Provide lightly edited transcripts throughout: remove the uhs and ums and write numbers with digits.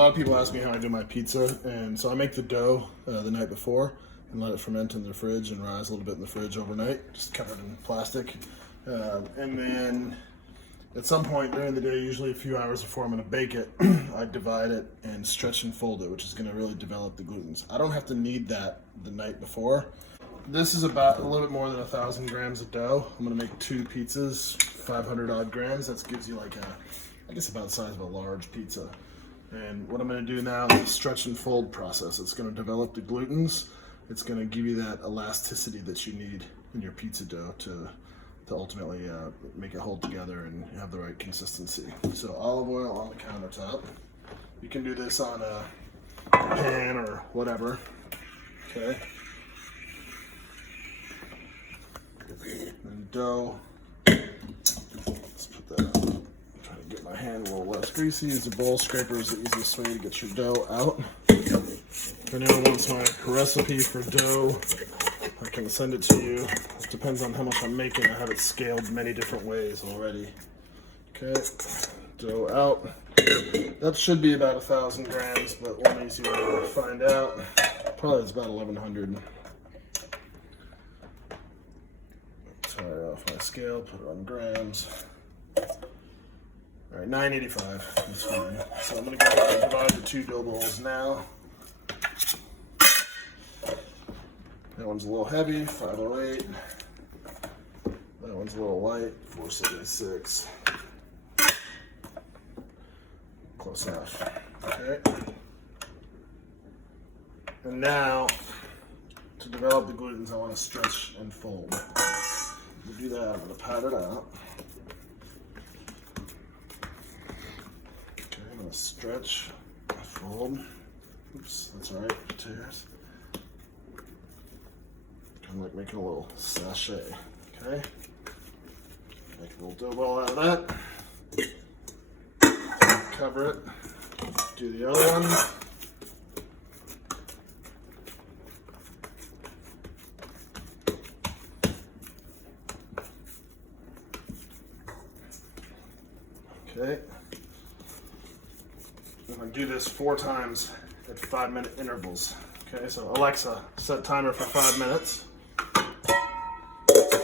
lot of people ask me how I do my pizza, and so I make the dough the night before and let it ferment in the fridge and rise a little bit in the fridge overnight, just covered in plastic. And then at some point during the day, usually a few hours before I'm gonna bake it, I divide it and stretch and fold it, which is gonna really develop the glutens. I don't have to knead that the night before. This is about a little bit more than 1,000 grams of dough. I'm gonna make 2 pizzas, 500 odd grams. That gives you like I guess about the size of a large pizza. And what I'm gonna do now is a stretch and fold process. It's gonna develop the glutens. It's gonna give you that elasticity that you need in your pizza dough to ultimately make it hold together and have the right consistency. So olive oil on the countertop. You can do this on a pan or whatever, okay? And dough, let's put that up. I'm trying to get my hand a little less greasy. Use a bowl scraper is the easiest way to get your dough out. If anyone wants my recipe for dough, I can send it to you. It depends on how much I'm making. I have it scaled many different ways already. Okay, dough out. That should be about 1,000 grams, but one easy way to find out, probably it's about 1,100. Sorry, off my scale, put it on grams. All right, 985, that's fine. So I'm gonna go ahead and divide the 2 dough balls now. That one's a little heavy, 508. That one's a little light, 476. Close enough. Okay. And now, to develop the glutens, I want to stretch and fold. To do that, I'm going to pat it out. Okay, I'm going to stretch, fold. Oops, that's all right, tears. Kind of like making a little sachet, okay? Make a little dough ball out of that. Cover it. Do the other one. Okay. I'm going to do this 4 times at 5-minute intervals. Okay, so Alexa, set timer for 5 minutes.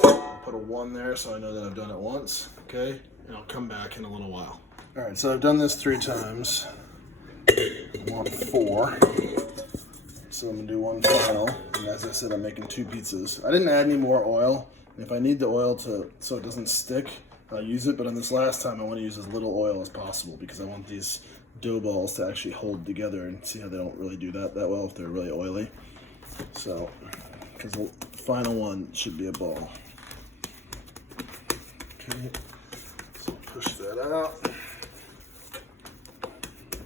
I'll put a 1 there so I know that I've done it once. Okay, and I'll come back in a little while. All right, so I've done this 3 times. I want 4. So I'm gonna do 1 final. And as I said, I'm making 2 pizzas. I didn't add any more oil. And if I need the oil so it doesn't stick, I'll use it. But on this last time, I want to use as little oil as possible because I want these dough balls to actually hold together, and see how they don't really do that well if they're really oily. So, because the final one should be a ball. Okay, so push that out.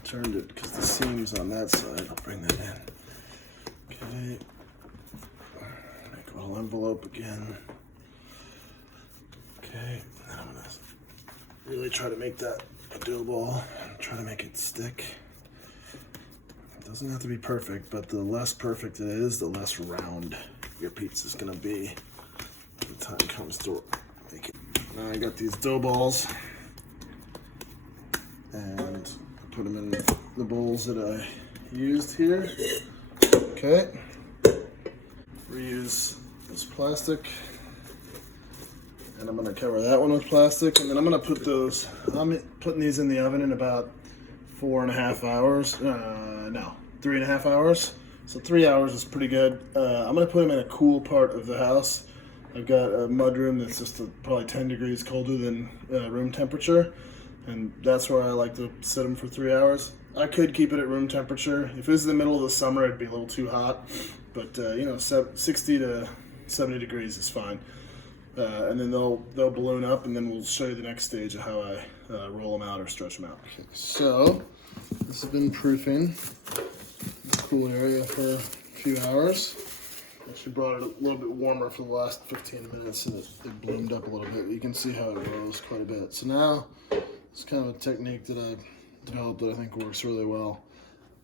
Turned it because the seam's on that side. I'll bring that in. Okay, make a little envelope again. Okay, and I'm gonna really try to make that a dough ball and try to make it stick. It doesn't have to be perfect, but the less perfect it is, the less round your pizza's gonna be when the time comes to make it. Now I got these dough balls, and I put them in the bowls that I used here. Okay, reuse this plastic. And I'm gonna cover that one with plastic, and then I'm gonna put those, I'm putting these in the oven in about 4.5 hours. No, 3.5 hours. So 3 hours is pretty good. I'm gonna put them in a cool part of the house. I've got a mud room that's just probably 10 degrees colder than room temperature. And that's where I like to set them for 3 hours. I could keep it at room temperature. If it was the middle of the summer, it'd be a little too hot. But you know, 60 to 70 degrees is fine. And then they'll balloon up, and then we'll show you the next stage of how I roll them out or stretch them out. Okay, so this has been proofing the cool area for a few hours. Actually brought it a little bit warmer for the last 15 minutes, and it bloomed up a little bit. You can see how it rose quite a bit. So now it's kind of a technique that I've developed that I think works really well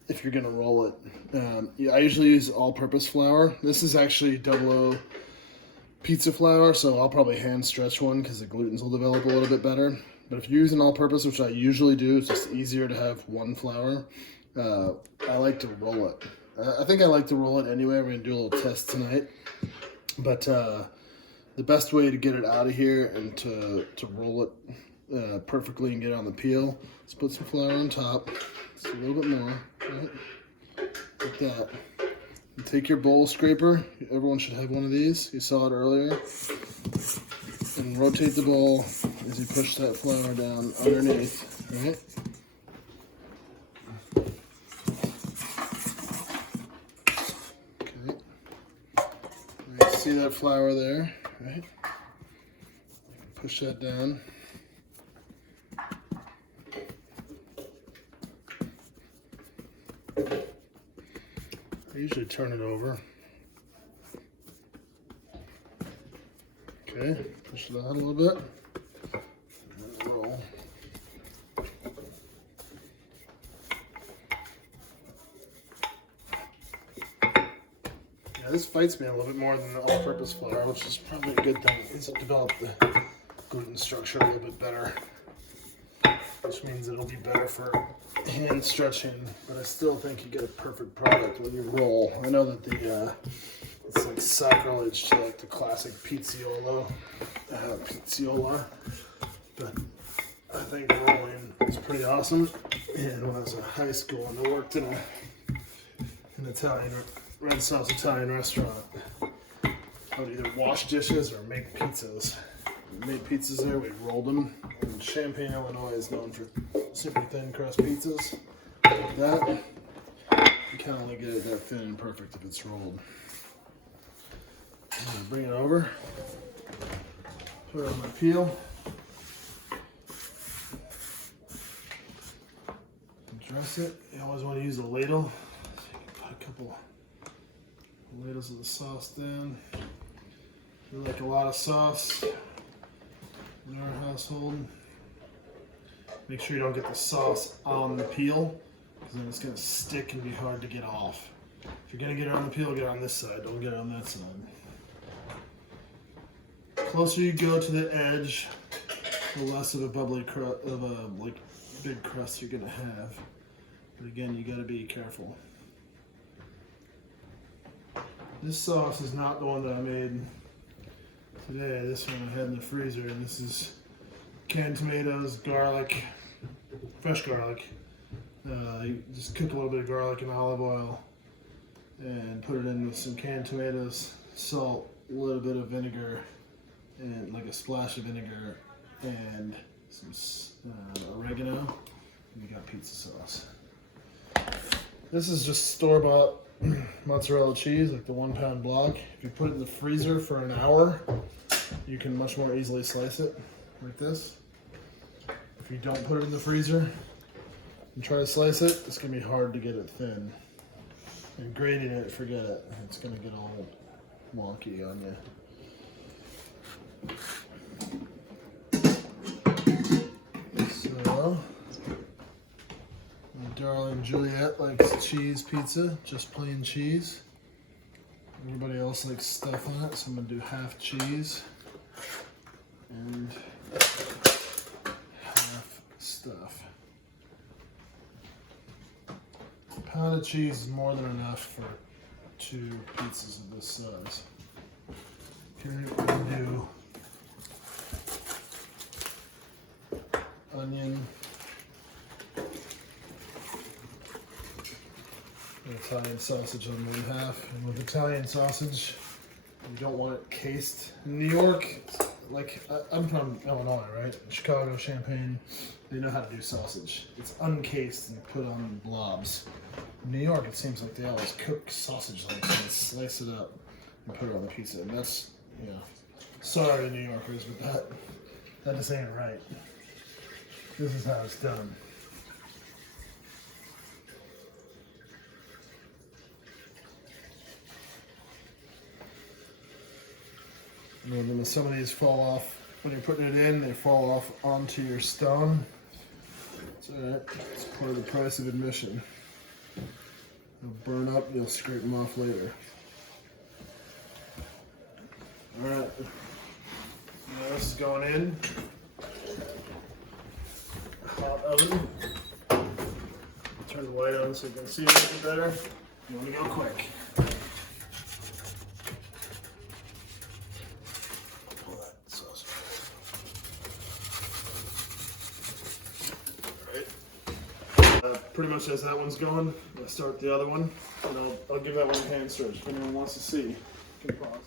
if you're gonna roll it. Yeah, I usually use all-purpose flour. This is actually 00 pizza flour, so I'll probably hand stretch one because the glutens will develop a little bit better. But if you're using all-purpose, which I usually do, it's just easier to have one flour. I like to roll it. I think I like to roll it anyway. We're going to do a little test tonight. But the best way to get it out of here and to roll it perfectly and get it on the peel is put some flour on top. Just a little bit more, right? Like that. And take your bowl scraper. Everyone should have one of these. You saw it earlier. And rotate the bowl as you push that flour down underneath, right? Okay. Right, see that flour there, right? Push that down. I usually turn it over. Okay, push it out a little bit. And roll. Yeah, this fights me a little bit more than the all-purpose flour, which is probably a good thing. It needs to develop the gluten structure a little bit better, which means it'll be better for hand stretching, but I still think you get a perfect product when you roll. I know that it's like sacrilege to like the classic pizzola, but I think rolling is pretty awesome. And when I was in high school and I worked in an Italian, red sauce Italian restaurant, I would either wash dishes or make pizzas. We made pizzas there, we rolled them. And Champaign, Illinois is known for super thin crust pizzas. Like that, you can only get it that thin and perfect if it's rolled. I'm gonna bring it over, put it on my peel, dress it. You always want to use a ladle, so you can put a couple ladles of the sauce down. We like a lot of sauce in our household. Make sure you don't get the sauce on the peel, because then it's going to stick and be hard to get off. If you're going to get it on the peel, get it on this side, don't get it on that side. The closer you go to the edge, the less of a bubbly crust, like big crust you're going to have. But again, you got to be careful. This sauce is not the one that I made today. This one I had in the freezer, and this is canned tomatoes, garlic, fresh garlic. You just cook a little bit of garlic in olive oil and put it in with some canned tomatoes, salt, a little bit of vinegar, and like a splash of vinegar, and some oregano, and you got pizza sauce. This is just store-bought mozzarella cheese, like the 1 pound block. If you put it in the freezer for an hour, you can much more easily slice it like this. If you don't put it in the freezer and try to slice it, it's gonna be hard to get it thin. And grating it, forget it. It's gonna get all wonky on you. So, my darling Juliette likes cheese pizza, just plain cheese. Everybody else likes stuff on it, so I'm gonna do half cheese and half stuff. A pound of cheese is more than enough for 2 pizzas of this size. Okay, we're gonna do onion, Italian sausage on 1/2. And with Italian sausage, you don't want it cased. In New York, like I'm from Illinois, right? Chicago, Champaign, they know how to do sausage. It's uncased and put on blobs. In New York, it seems like they always cook sausage like and slice it up and put it on the pizza. And that's, you know, sorry New Yorkers, but that just ain't right. This is how it's done. And then some of these fall off when you're putting it in. They fall off onto your stone. It's alright. It's part of the price of admission. They'll burn up. You'll scrape them off later. All right. Now this is going in. Hot oven. Turn the light on so you can see a little bit better. You want to go quick. Pull that sauce. Alright. Pretty much as that one's going, I'm going to start the other one. And I'll give that one a hand stretch. If anyone wants to see, you can pause.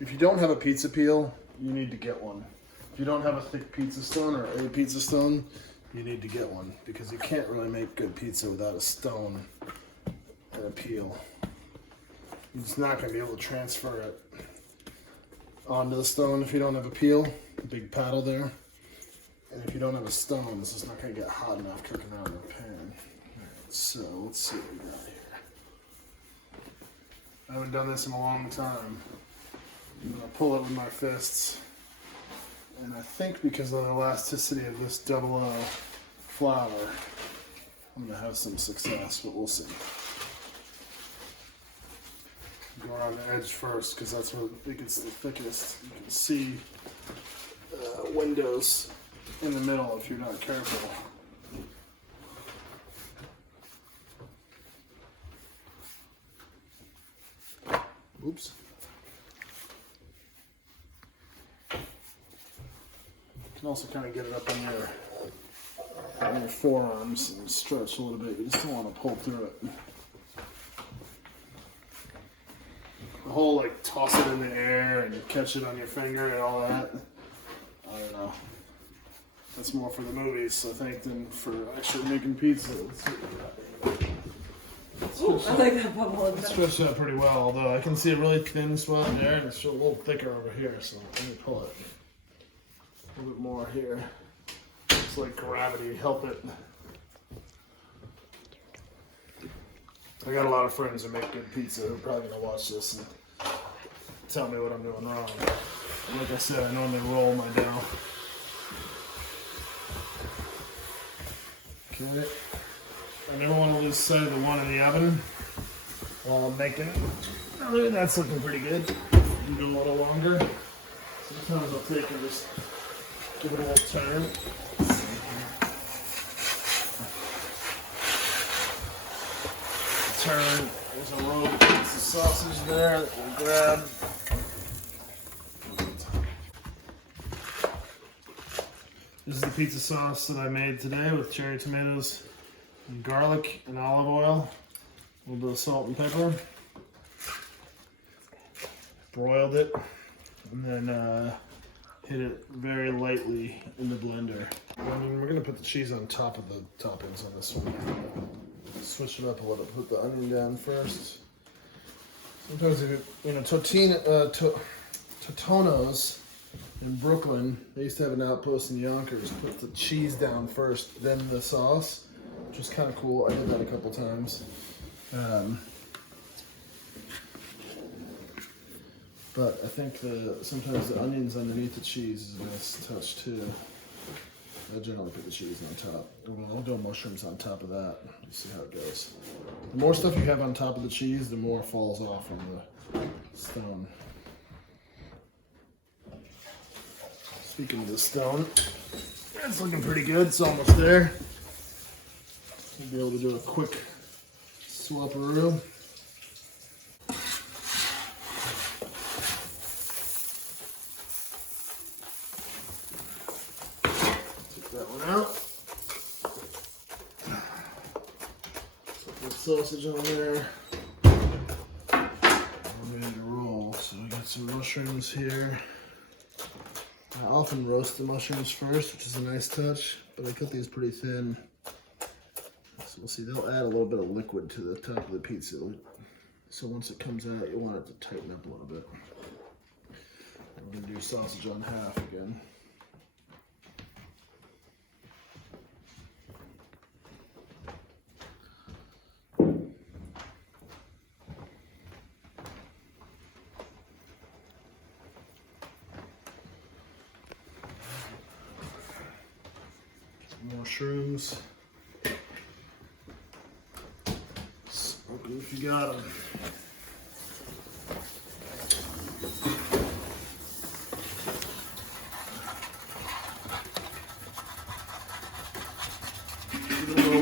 If you don't have a pizza peel, you need to get one. If you don't have a thick pizza stone or a pizza stone, you need to get one because you can't really make good pizza without a stone and a peel. You're just not going to be able to transfer it onto the stone if you don't have a peel, a big paddle there. And if you don't have a stone, it's just not going to get hot enough cooking out in the pan. Alright, so let's see what we got here. I haven't done this in a long time. I'm going to pull it with my fists. And I think because of the elasticity of this double O flour, I'm going to have some success, but we'll see. Go around the edge first because that's where it gets the thickest. You can see windows in the middle if you're not careful. Oops. You can also kind of get it up on your forearms and stretch a little bit. You just don't want to pull through it. The whole like toss it in the air and catch it on your finger and all that. I don't know. That's more for the movies, I think, than for actually making pizza. Ooh, I like that bubble. It's stretched out pretty well, although I can see a really thin spot there and it's a little thicker over here, so let me pull it a little bit more here. It's like gravity, help it. I got a lot of friends who make good pizza who are probably going to watch this and tell me what I'm doing wrong. And like I said, I normally roll my dough. Okay. I never want to lose sight of the one in the oven while I'm making. Oh, look, that's looking pretty good. You go a little longer. Sometimes I'll take and just give it a little turn. Turn. There's a roll of pizza sausage there that we'll grab. This is the pizza sauce that I made today with cherry tomatoes and garlic and olive oil. A little bit of salt and pepper. Broiled it and then hit it very lightly in the blender. And we're going to put the cheese on top of the toppings on this one. Switch it up a little. Put the onion down first. Sometimes if Totono's in Brooklyn, they used to have an outpost in Yonkers. Put the cheese down first, then the sauce, which was kind of cool. I did that a couple times. But I think sometimes the onions underneath the cheese is a nice touch too. I generally put the cheese on top. I'll do mushrooms on top of that. Let's see how it goes. The more stuff you have on top of the cheese, the more falls off from the stone. Speaking of the stone, it's looking pretty good. It's almost there. We'll be able to do a quick swapperoo. Out. Put sausage on there. We're ready to roll. So we got some mushrooms here. I often roast the mushrooms first, which is a nice touch, but I cut these pretty thin. So we'll see, they'll add a little bit of liquid to the top of the pizza. So once it comes out, you want it to tighten up a little bit. We're going to do sausage on half again. Mushrooms. Smoke them if you got them.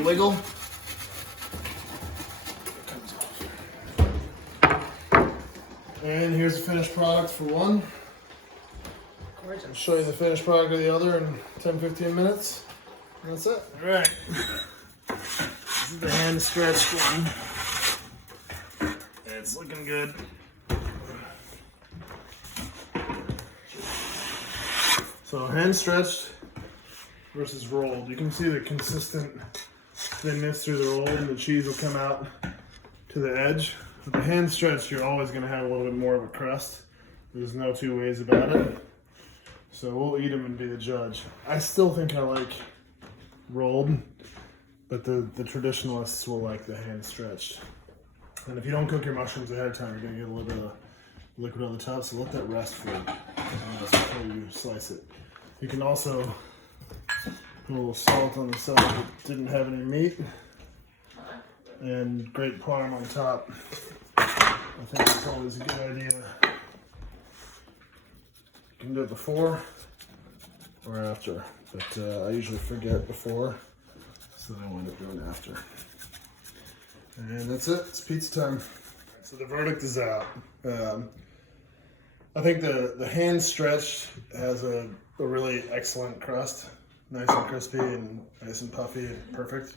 wiggle. And here's the finished product for one. Gorgeous. I'll show you the finished product of the other in 10-15 minutes. And that's it. All right. This is the hand stretched one. It's looking good. So hand stretched versus rolled. You can see the consistent thinness through the roll, and the cheese will come out to the edge. With the hand stretched, you're always going to have a little bit more of a crust. There's no two ways about it. So we'll eat them and be the judge. I still think I like rolled, but the traditionalists will like the hand stretched. And if you don't cook your mushrooms ahead of time, you're going to get a little bit of liquid on the top, so let that rest for before you slice it. You can also put a little salt on the side that didn't have any meat, and grate parm on top. I think it's always a good idea. You can do it before or after, but I usually forget before, so then I wind up doing after. And that's it, it's pizza time. So the verdict is out. I think the hand stretched has a really excellent crust, nice and crispy and nice and puffy and perfect.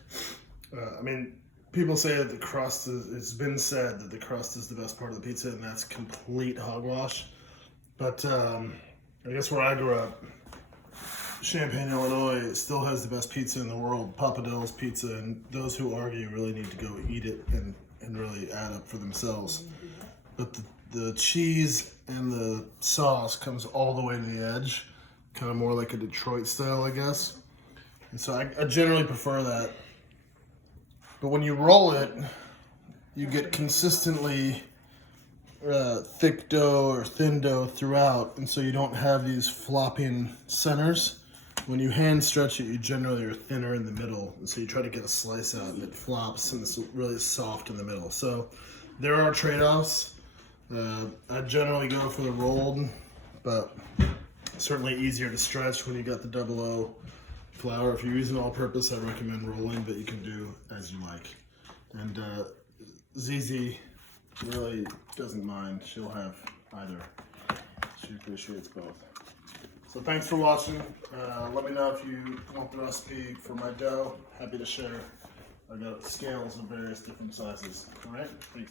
I mean, people say that the crust it's been said that the crust is the best part of the pizza, and that's complete hogwash. But I guess where I grew up, Champaign, Illinois, it still has the best pizza in the world, Papa Del's Pizza, and those who argue really need to go eat it and really add up for themselves. But the cheese and the sauce comes all the way to the edge, kind of more like a Detroit style, I guess. And so I generally prefer that. But when you roll it, you get consistently thick dough or thin dough throughout, and so you don't have these flopping centers. When you hand stretch it, you generally are thinner in the middle, and so you try to get a slice out and it flops and it's really soft in the middle. So there are trade-offs. I generally go for the rolled, but certainly easier to stretch when you got the 00 flour. If you're using all-purpose, I recommend rolling, but you can do as you like. And ZZ really doesn't mind. She'll have either. She appreciates both. So thanks for watching. Let me know if you want the recipe for my dough. Happy to share. I got scales of various different sizes. All right, thanks.